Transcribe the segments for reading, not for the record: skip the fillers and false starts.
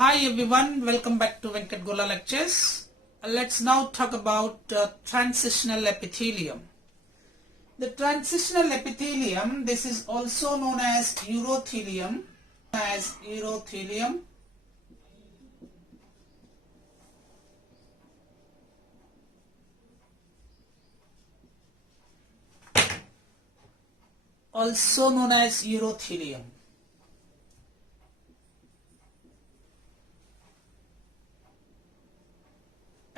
Hi everyone, welcome back to Venkat Gola lectures. Let's now talk about transitional epithelium. The transitional epithelium, this is also known as urothelium, also known as urothelium.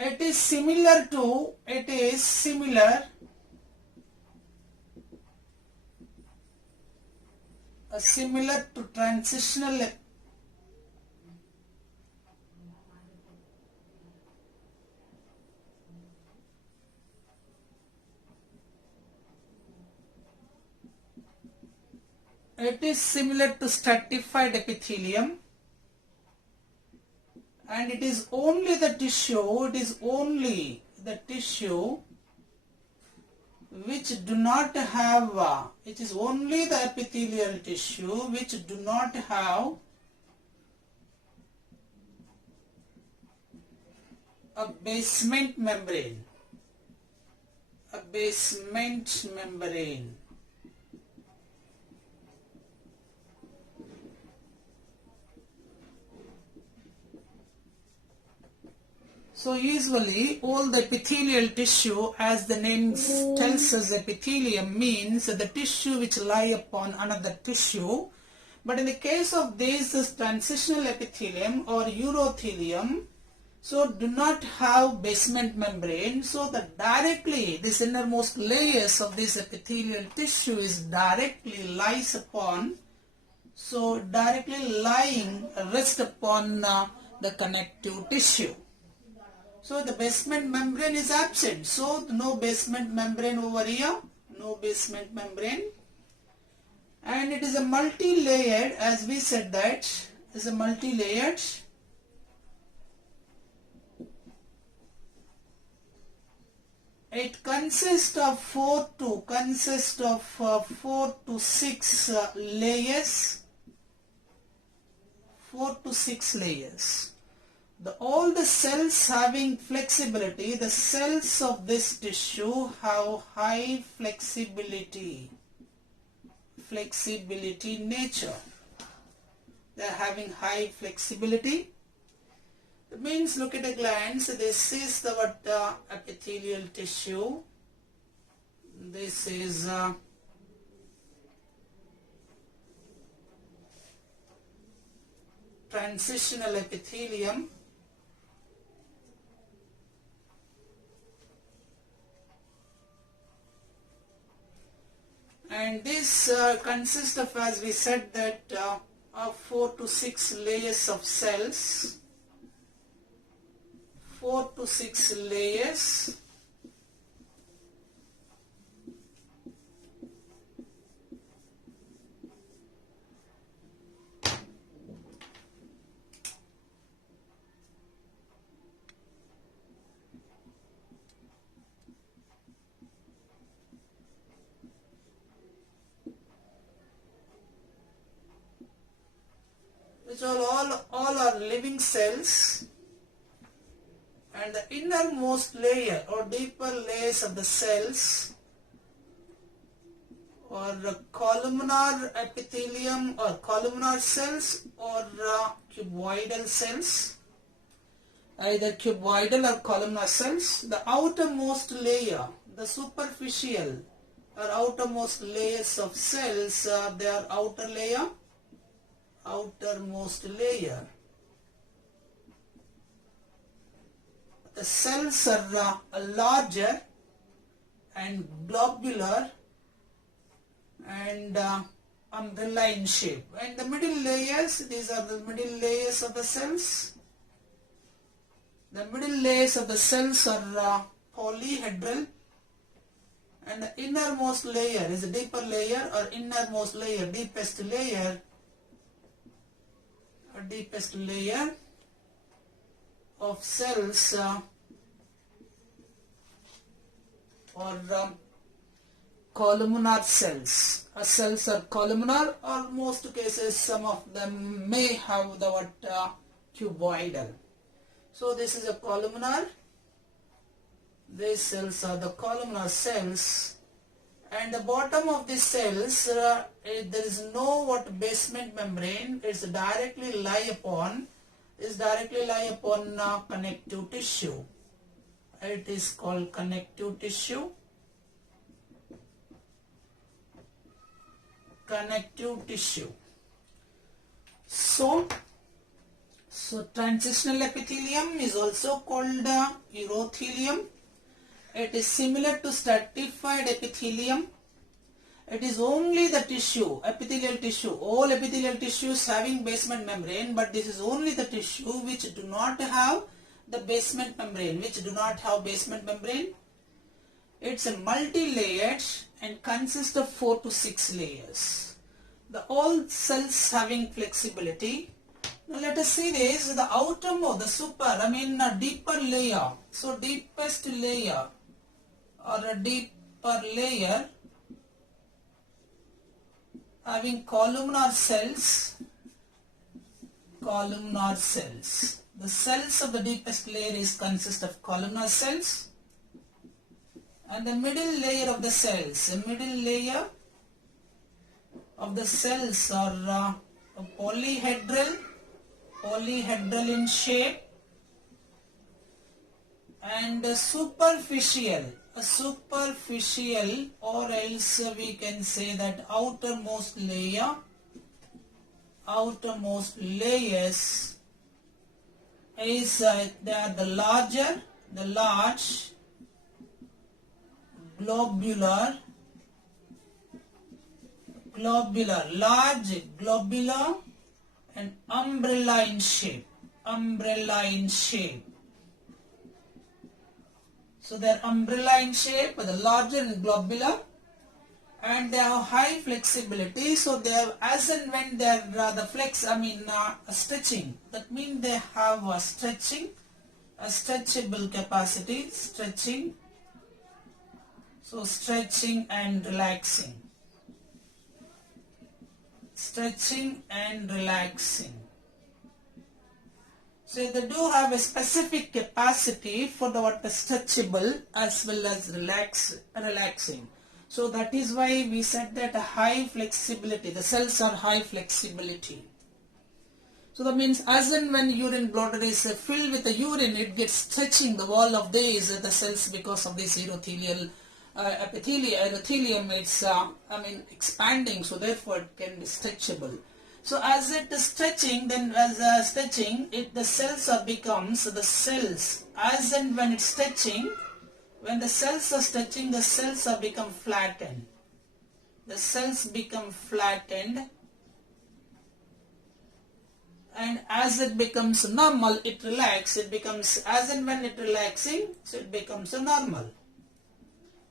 It is similar to transitional stratified epithelium, and it is only the tissue, which do not have, it is only the epithelial tissue which do not have a basement membrane. So usually all the epithelial tissue, as the name tells us, epithelium means the tissue which lie upon another tissue. But in the case of this transitional epithelium or urothelium, so do not have basement membrane. So that directly this innermost layers of this epithelial tissue is directly lies upon. So directly rest upon the connective tissue. So the basement membrane is absent. So no basement membrane over here. No basement membrane. And it is a multi-layered, as we said that, is a multi-layered. It consists of 4 to 6 layers. 4 to 6 layers. All the cells having flexibility, the cells of this tissue have high flexibility nature. They are having high flexibility. It means, look at a glance, this is the epithelial tissue. This is transitional epithelium. And this consists of, as we said, that of 4 to 6 layers of cells. 4 to 6 layers. Which all are living cells, and the innermost layer or deeper layers of the cells or columnar epithelium or columnar cells or cuboidal cells, either cuboidal or columnar cells. The outermost layer, the superficial or outermost layers of cells, they are outermost layer. The cells are larger and globular and umbrella in shape. And the middle layers, these are the middle layers of the cells. The middle layers of the cells are polyhedral, and the innermost layer is a deeper layer or innermost layer, deepest layer of cells or columnar cells. Cells are columnar, or most cases some of them may have the cuboidal. So this is a columnar. These cells are the columnar cells, and the bottom of these cells there is no basement membrane. It's directly lie upon connective tissue. It is called connective tissue. Connective tissue. So transitional epithelium is also called urothelium. It is similar to stratified epithelium. It is only the tissue, epithelial tissue. All epithelial tissues having basement membrane, but this is only the tissue which do not have the basement membrane. It's a multi-layered and consists of 4 to 6 layers. All cells having flexibility. Now let us see this, the outermost, deeper layer. So deepest layer or a deeper layer having columnar cells. The cells of the deepest layer consist of columnar cells, and the middle layer of the cells, are polyhedral in shape, and superficial, or else we can say that outermost layers is they are the large globular, and umbrella in shape. So they are umbrella in shape, the larger and globular, and they have high flexibility. So they have, as and when they are stretching. That means they have a stretchable capacity. So stretching and relaxing. So they do have a specific capacity for the stretchable as well as relaxing. So that is why we said that high flexibility. The cells are high flexibility. So that means as and when urine bladder is filled with the urine, it gets stretching the wall of the cells because of this urothelial epithelium. It's expanding, so therefore it can be stretchable. So as it is stretching, the cells as and when it's stretching, when the cells are stretching, the cells are become flattened. And as it becomes normal, it relaxes. It becomes, as and when it relaxing, so it becomes a normal.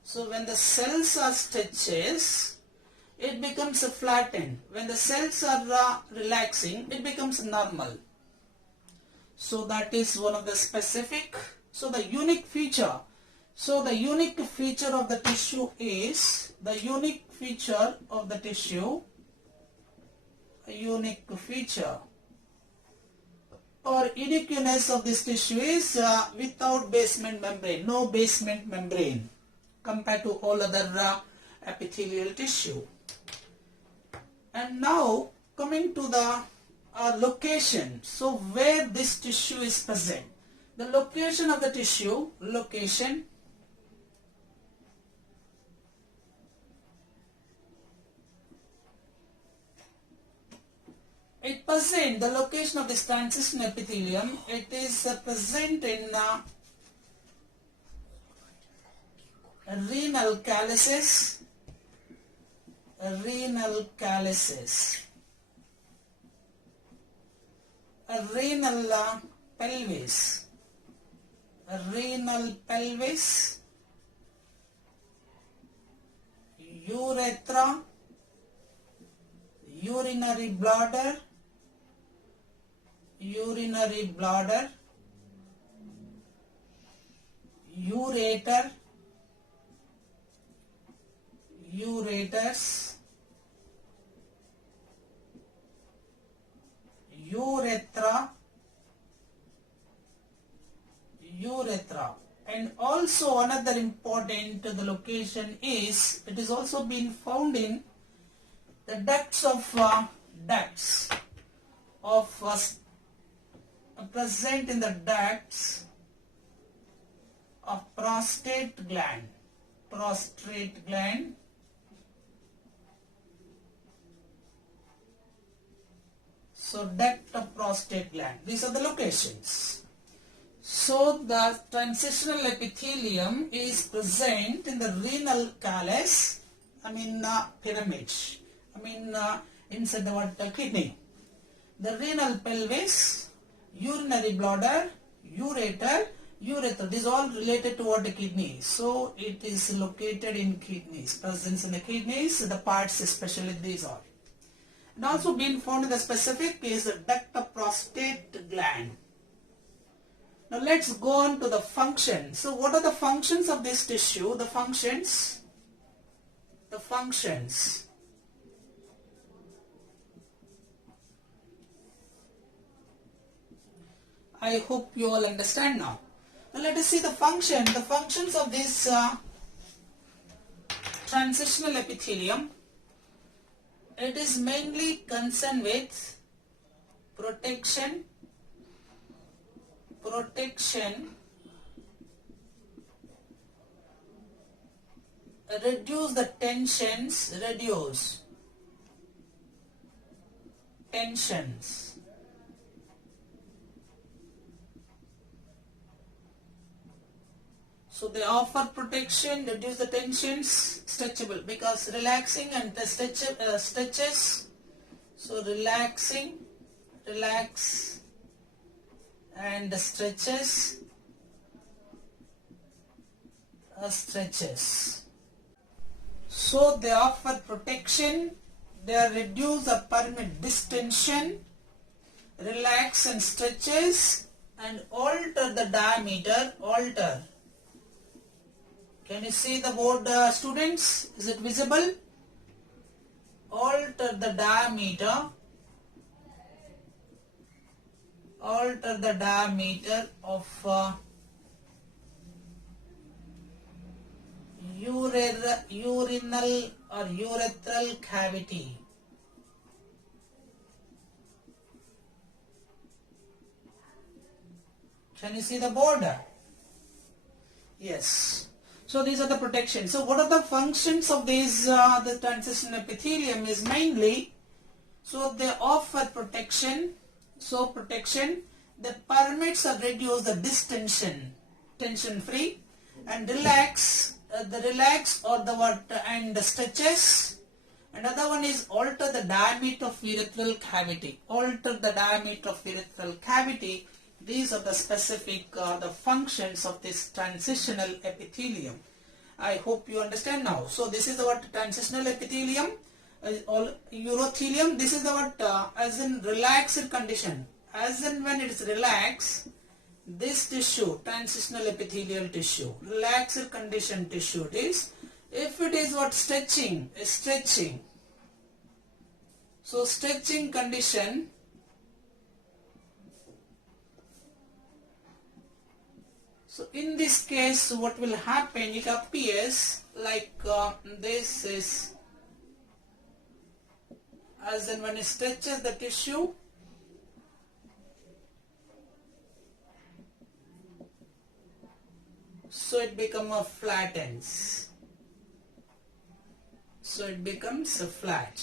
So when the cells are stretches, it becomes flattened. When the cells are relaxing, it becomes normal. So that is one of the specific. So the unique feature of the tissue is, a unique feature or uniqueness of this tissue is without basement membrane, no basement membrane compared to all other epithelial tissue. And now coming to the location, so where this tissue is present. The location of the tissue, it present, the location of this transitional epithelium, it is present in renal calyces, renal pelvis, urethra, urinary bladder, ureters, urethra, also another important the location is, it is also been found in the ducts present in the ducts of prostate gland. So duct of prostate gland. These are the locations. So the transitional epithelium is present in the renal callus, pyramid, inside the kidney. The renal pelvis, urinary bladder, ureter, urethra, these all related to what the kidney. So it is located in kidneys, presence in the kidneys, the parts especially these are. And also being found in the specific is the duct of prostate gland. Now let's go on to the function. So what are the functions of this tissue? The functions. I hope you all understand now. Now let us see the function. The functions of this transitional epithelium. It is mainly concerned with protection, reduce the tensions, So they offer protection, reduce the tensions, stretchable, because relaxing and stretches. So relax and stretches. So they offer protection, they reduce or permit distension, relax and stretches, and alter the diameter, Can you see the board, students? Is it visible? Alter the diameter of urinal or urethral cavity. Can you see the border? Yes. So these are the protections. So what are the functions of these the transitional epithelium is mainly, so they offer protection. So protection that permits or reduce the distension, tension free, and relax or and the stretches. Another one is alter the diameter of urethral cavity. These are the specific the functions of this transitional epithelium. I hope you understand now. So this is our transitional epithelium, urothelium. This is our as in relaxed condition. As in when it is relaxed, this tissue, transitional epithelial tissue, relaxed condition tissue it is. If it is what stretching. So stretching condition. So in this case, what will happen? It appears like this is, as in when it stretches the tissue, so it becomes flattens. So it becomes flat.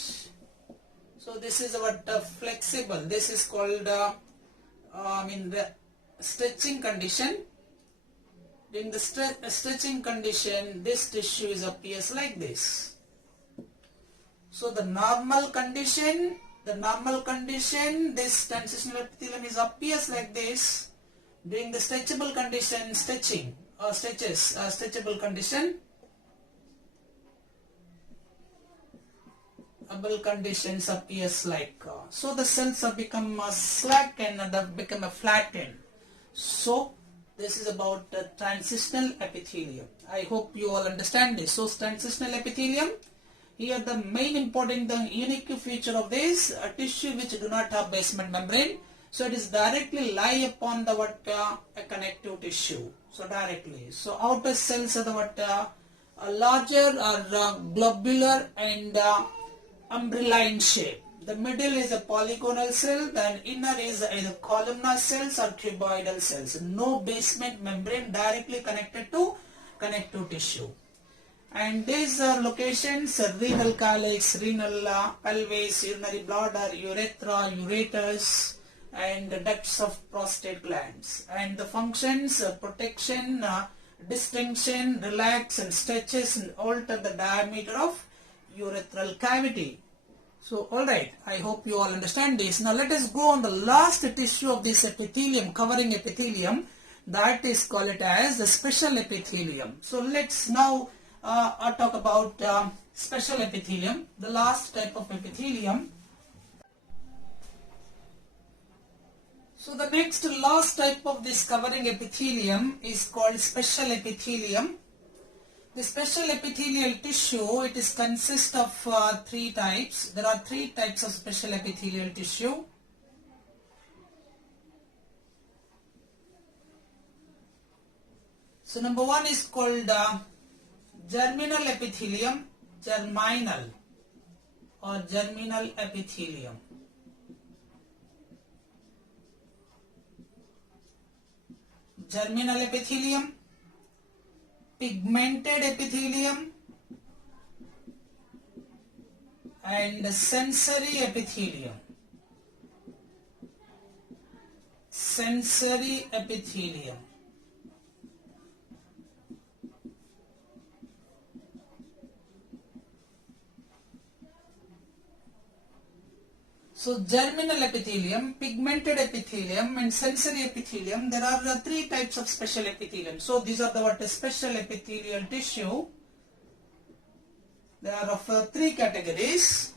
So this is what flexible. This is called the stretching condition. In the stretching condition, this tissue appears like this. So the normal condition, this transitional epithelium appears like this. During the stretchable condition, stretchable condition, conditions appears like so the cells have become slackened and have become flattened. So this is about the transitional epithelium. I hope you all understand this. So transitional epithelium, here the main important, the unique feature of this, a tissue which do not have basement membrane. So it is directly lie upon the a connective tissue. So directly. So outer cells are the larger or globular and umbrella in shape. The middle is a polygonal cell, then inner is either columnar cells or cuboidal cells. No basement membrane, directly connected to connective tissue. And these locations, renal calyx, renal pelvis, urinary bladder, urethra, ureters, and the ducts of prostate glands. And the functions, protection, distension, relax and stretches and alter the diameter of urethral cavity. So alright, I hope you all understand this. Now let us go on the last tissue of this epithelium, covering epithelium. That is called it as the special epithelium. So let's now talk about special epithelium, the last type of epithelium. So the next last type of this covering epithelium is called special epithelium. The special epithelial tissue, it is consists of three types. There are three types of special epithelial tissue. So number one is called germinal epithelium, germinal or germinal epithelium. Germinal epithelium, pigmented epithelium, and sensory epithelium. Sensory epithelium. So germinal epithelium, pigmented epithelium and sensory epithelium, there are three types of special epithelium. So these are the special epithelial tissue. There are of three categories.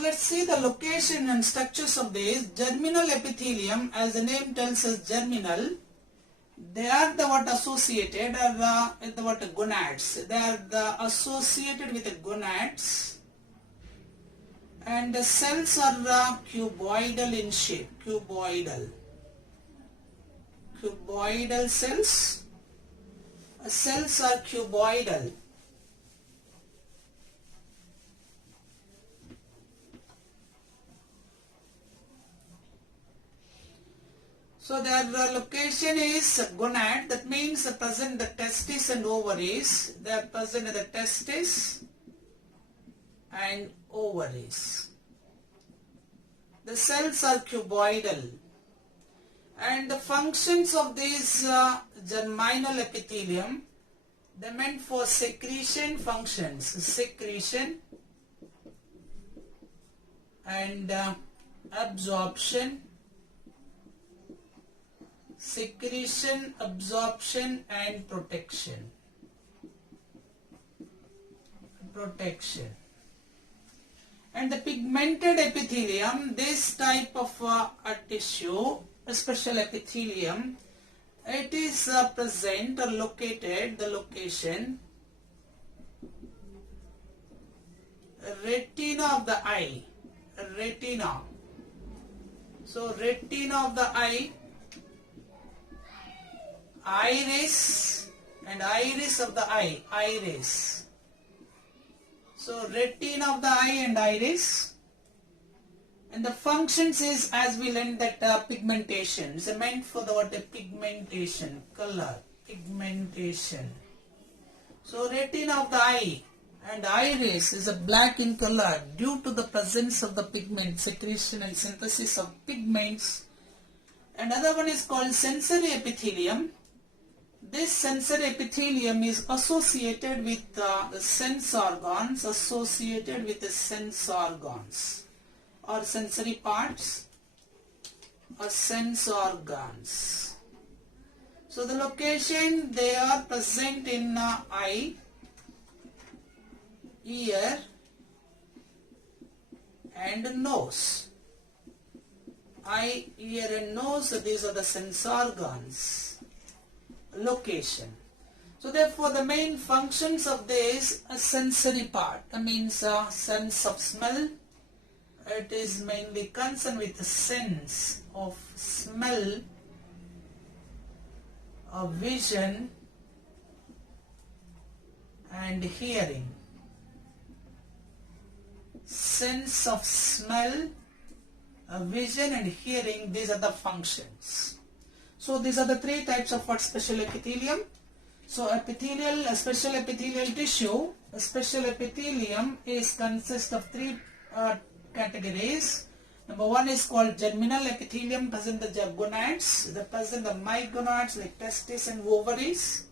Let's see the location and structures of this. Germinal epithelium, as the name tells us, germinal. They are the associated or the gonads. They are associated with the gonads. And the cells are cuboidal in shape, cuboidal. Cuboidal cells. Cells are cuboidal. So their location is gonad, that means present the testis and ovaries. They are present in the testis and ovaries. The cells are cuboidal, and the functions of this germinal epithelium, they are meant for secretion functions, secretion and absorption, secretion, absorption and protection. And the pigmented epithelium, this type of a tissue, a special epithelium, it is present or located, the location, retina of the eye, retina. So retina of the eye, iris and iris of the eye, iris. So retina of the eye and iris, and the functions is, as we learned, that pigmentation is meant for the pigmentation, color, pigmentation. So retina of the eye and iris is a black in color due to the presence of the pigment, secretion and synthesis of pigments. Another one is called sensory epithelium. This sensory epithelium is associated with the sense organs, or sensory parts or sense organs. So the location, they are present in eye, ear and nose. Eye, ear and nose, these are the sense organs. Location. So therefore the main functions of this sensory part, that means sense of smell, it is mainly concerned with the sense of smell, of vision and hearing. Sense of smell, vision and hearing, these are the functions. So these are the three types of what special epithelium. So epithelial, special epithelial tissue, special epithelium consists of three categories. Number one is called germinal epithelium, present the gonads, the present the mygonads like testes and ovaries,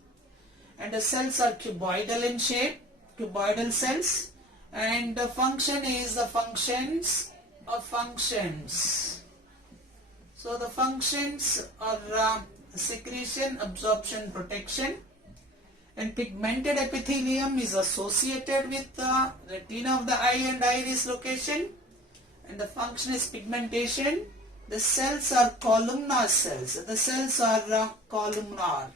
and the cells are cuboidal in shape, cuboidal cells, and the function is the functions of functions. So the functions are secretion, absorption, protection. And pigmented epithelium is associated with the retina of the eye and iris location, and the function is pigmentation. The cells are columnar cells. The cells are columnar.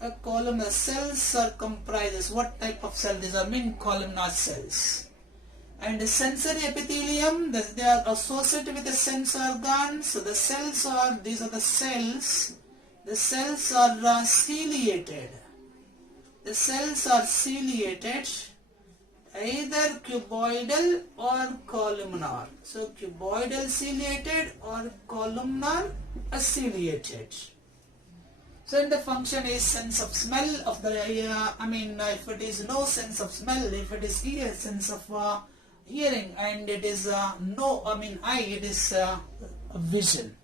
The cells are comprises what type of cell? These are columnar cells. And the sensory epithelium, they are associated with the sense organs. So the cells are, these are the cells. The cells are ciliated. The cells are ciliated, either cuboidal or columnar. So cuboidal ciliated or columnar ciliated. So in the function is sense of smell of the, if it is no sense of smell, if it is sense of hearing, and it is eye, it is vision.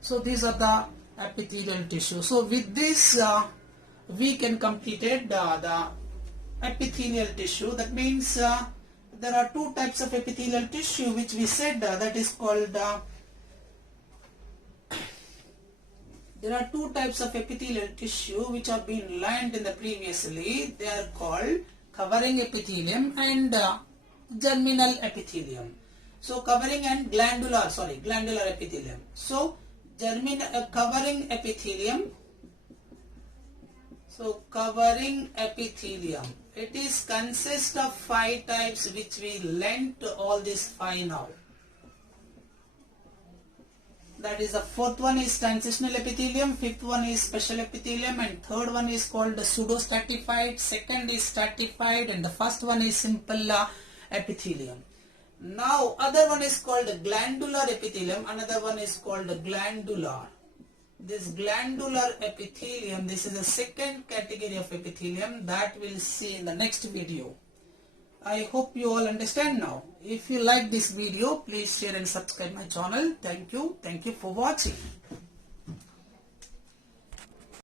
So these are the epithelial tissue. So with this we can complete the epithelial tissue. That means there are two types of epithelial tissue which we said that is called there are two types of epithelial tissue which have been learned in the previously. They are called covering epithelium and germinal epithelium. So covering and glandular epithelium. So covering epithelium. So covering epithelium, it is consist of 5 types which we learnt all these 5 now. That is, the fourth one is transitional epithelium, fifth one is special epithelium, and third one is called pseudo-stratified, second is stratified, and the first one is simple epithelium. Now other one is called glandular epithelium, another one is called glandular. This glandular epithelium, this is the second category of epithelium that we'll see in the next video. I hope you all understand now. If you like this video, please share and subscribe my channel. Thank you for watching.